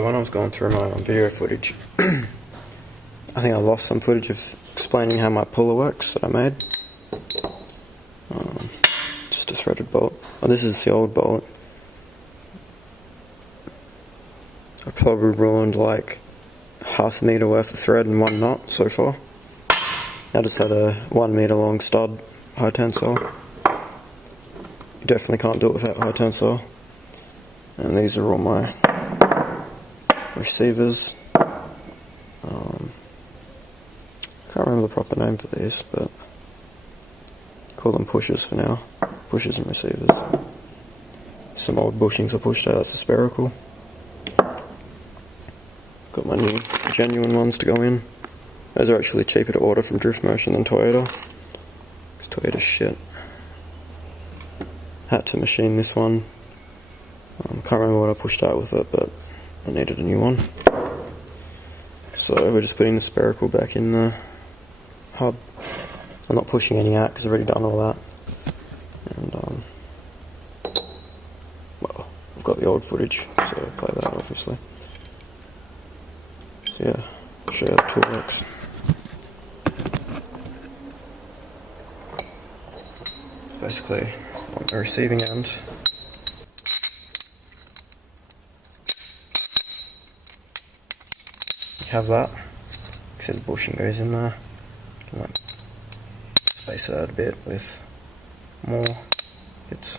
So when I was going through my video footage, I think I lost some footage of explaining how my puller works that I made. Just a threaded bolt. Oh, this is the old bolt. I probably ruined like half a meter worth of thread in one knot so far. I just had a 1 meter long stud high tensile. You definitely can't do it without high tensile. And these are all my receivers. Can't remember the proper name for these, but call them pushers for now. Pushers and receivers. Some old bushings I pushed out, that's a spherical. Got my new genuine ones to go in. Those are actually cheaper to order from Drift Motion than Toyota. Because Toyota's shit. Had to machine this one. Can't remember what I pushed out with it, but I needed a new one. So we're just putting the spherical back in the hub. I'm not pushing any out because I've already done all that. And well, I've got the old footage, so I'll play that obviously. So yeah, I'll show you how the tool works. Basically, on the receiving end, you have that. See the bushing goes in there. You might space it out a bit with more bits.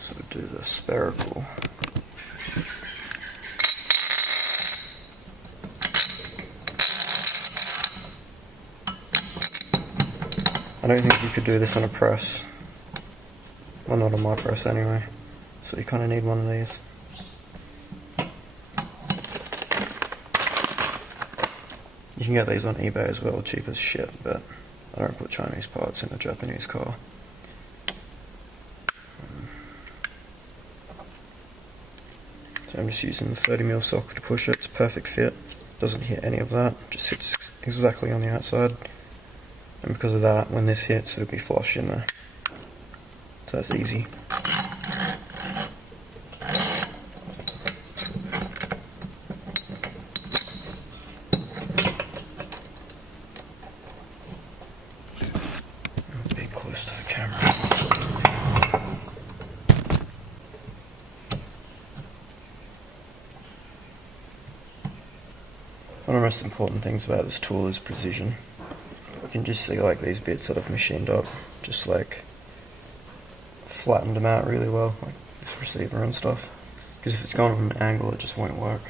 So do the spherical. I don't think you could do this on a press. Well, not on my press anyway. So you kind of need one of these. You can get these on eBay as well, cheap as shit, but I don't put Chinese parts in a Japanese car. So I'm just using the 30mm socket to push it. It's a perfect fit. Doesn't hit any of that. Just sits exactly on the outside. And because of that, when this hits, it'll be flush in there. So that's easy. I'll be close to the camera. One of the most important things about this tool is precision. You can just see like these bits that I've machined up, just like flattened them out really well, like this receiver and stuff. Because if it's going on an angle, it just won't work.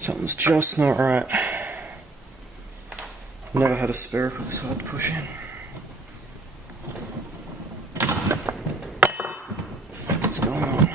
Something's just not right. Never had a spherical this hard to push in. What's going on?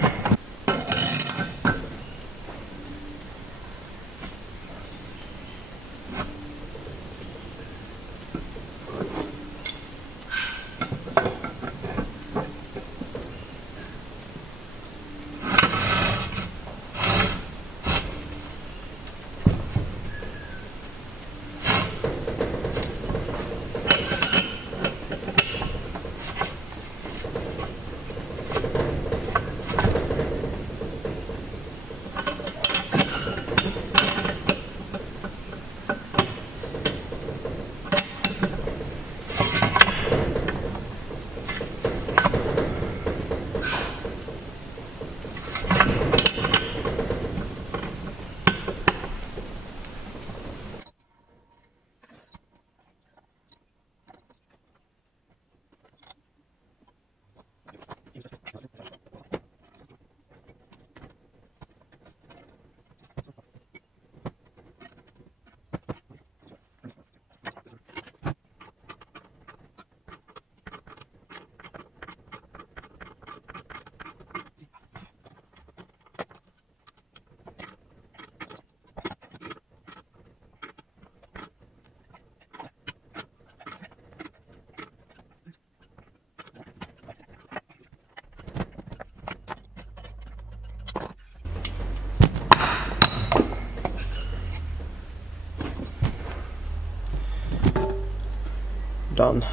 done.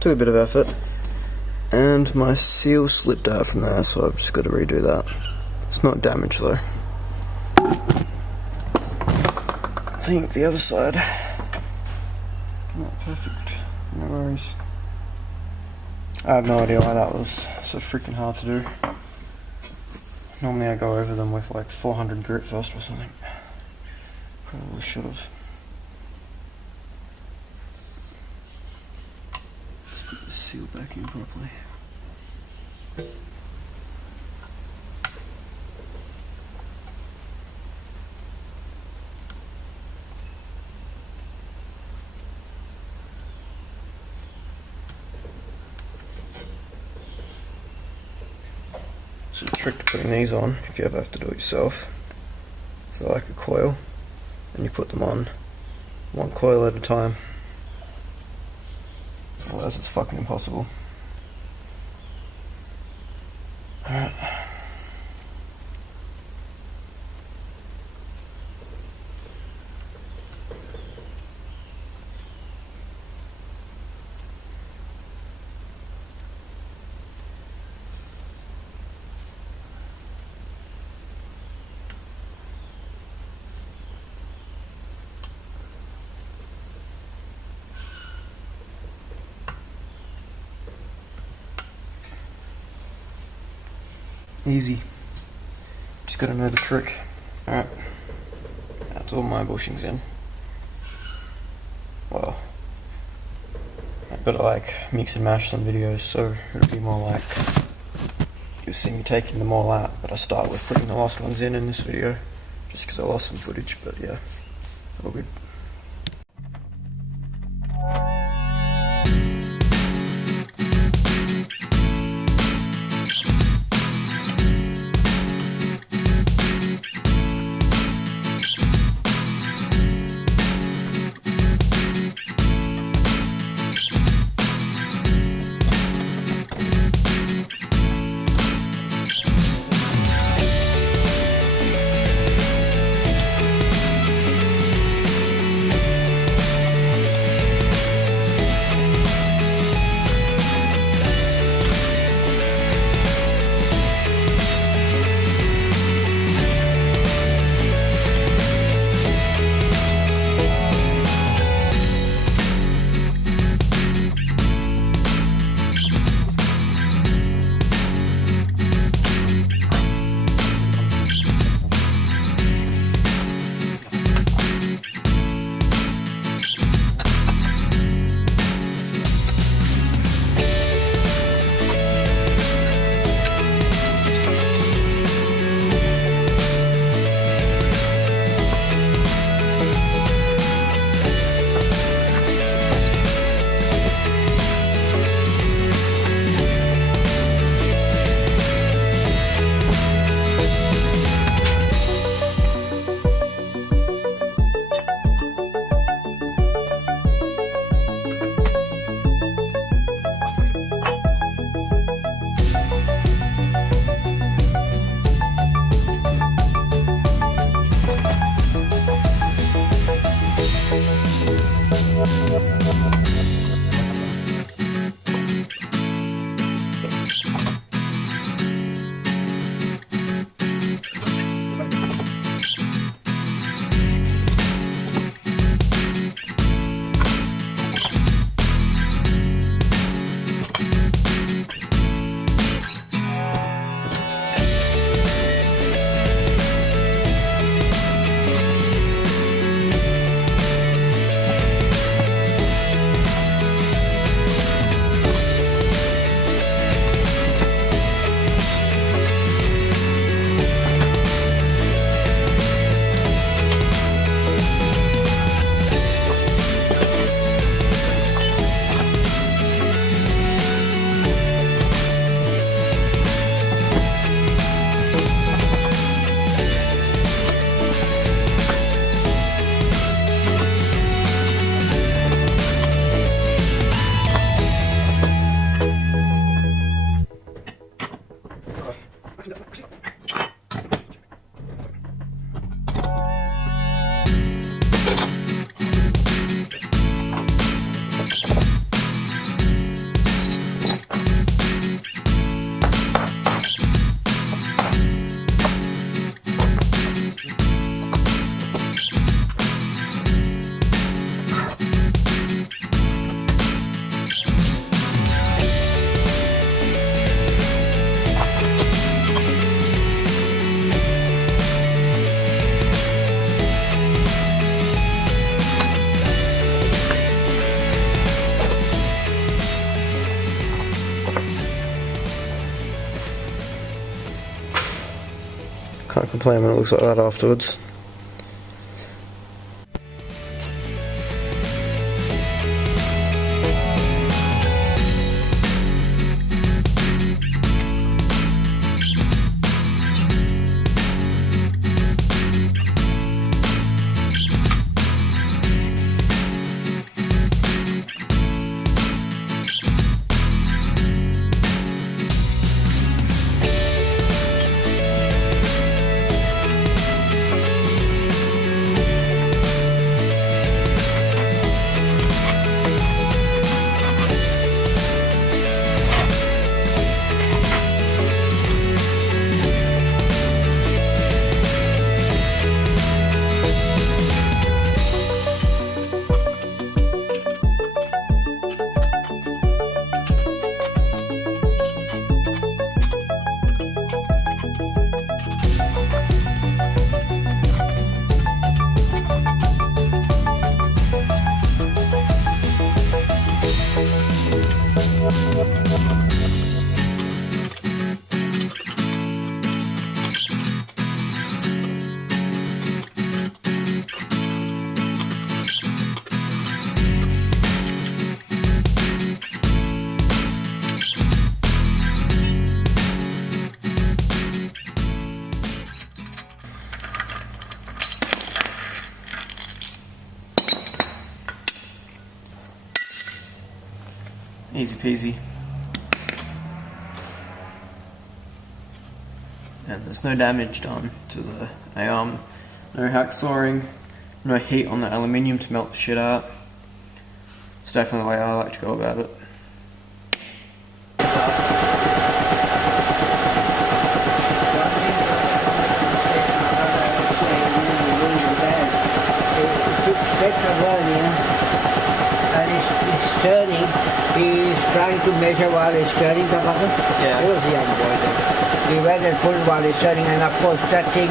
Took a bit of effort. And my seal slipped out from there, so I've just got to redo that. It's not damaged though. I think the other side, not perfect, no worries. I have no idea why that was so freaking hard to do. Normally I go over them with like 400 grit first or something. Probably should have. Let's put the seal back in properly. So the trick to putting these on, if you ever have to do it yourself, is like a coil, and you put them on one coil at a time. Otherwise it's fucking impossible. Alright. Easy. Just gotta know the trick. Alright. That's all my bushings in. Well, I've got to like mix and mash some videos, so it'll be more like you'll see me taking them all out, but I start with putting the last ones in this video, just because I lost some footage, but yeah, all good. Can't complain when it looks like that afterwards. Easy peasy. And there's no damage done to the arm. No hacksawing, no heat on the aluminium to melt the shit out. It's definitely the way I like to go about it. Turning, he's trying to measure while he's turning the button. Yeah. It was the young boy then. He went and pulled while he's turning, and of course that thing,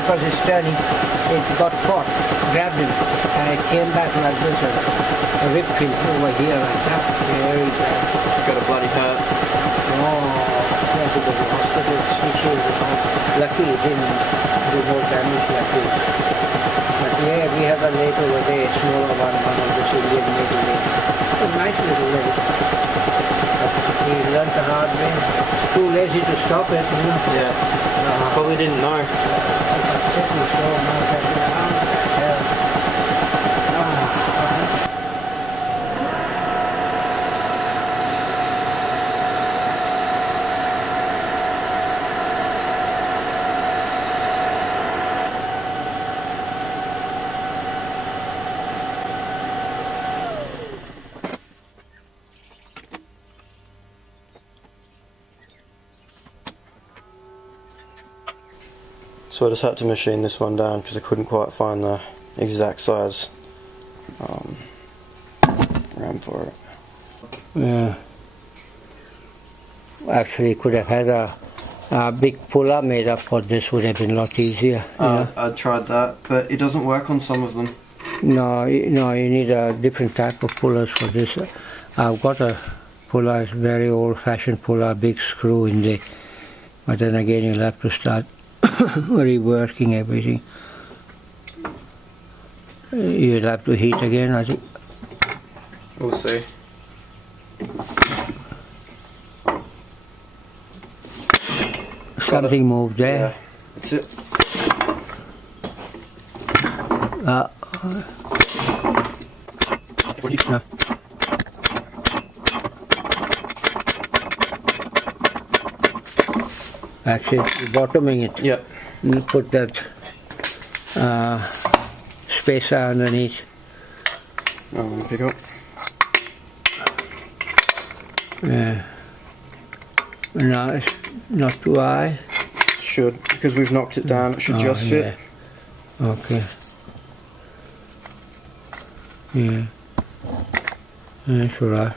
because it's turning, it got caught, grabbed him, and it came back like this, a whip pin over here like that. Very bad. It's got a bloody hurt. Oh, went to the hospital, stitches, lucky it didn't do more damage like this. But yeah, we have a lake over there, a smaller one of the Indian little lake. It's a nice little lake. But he learned the hard way. Too lazy to stop it, you know. Yeah. Probably didn't know. So I just had to machine this one down because I couldn't quite find the exact size ram for it. Yeah. Actually, could have had a big puller made up for this, would have been a lot easier. I tried that, but it doesn't work on some of them. No, you need a different type of pullers for this. I've got a puller, it's very old-fashioned puller, big screw in there. But then again, you'll have to start reworking everything. You'll have to heat again, I think. We'll see. Something moved there. Yeah, that's it. No. Actually, bottoming it. Yep. You put that spacer underneath. I'm going to pick up. Yeah. No, it's not too high. Should, because we've knocked it down, it should just fit. Okay. Yeah. That's alright.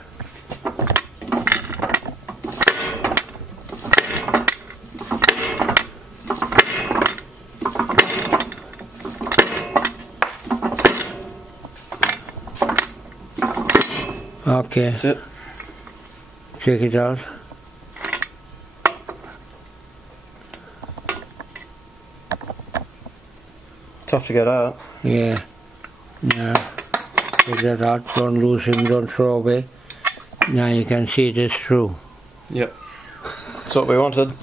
Okay. That's it. Check it out. Tough to get out. Yeah. No. Take that out, don't lose him, don't throw away. Now you can see this through. Yep. That's what we wanted.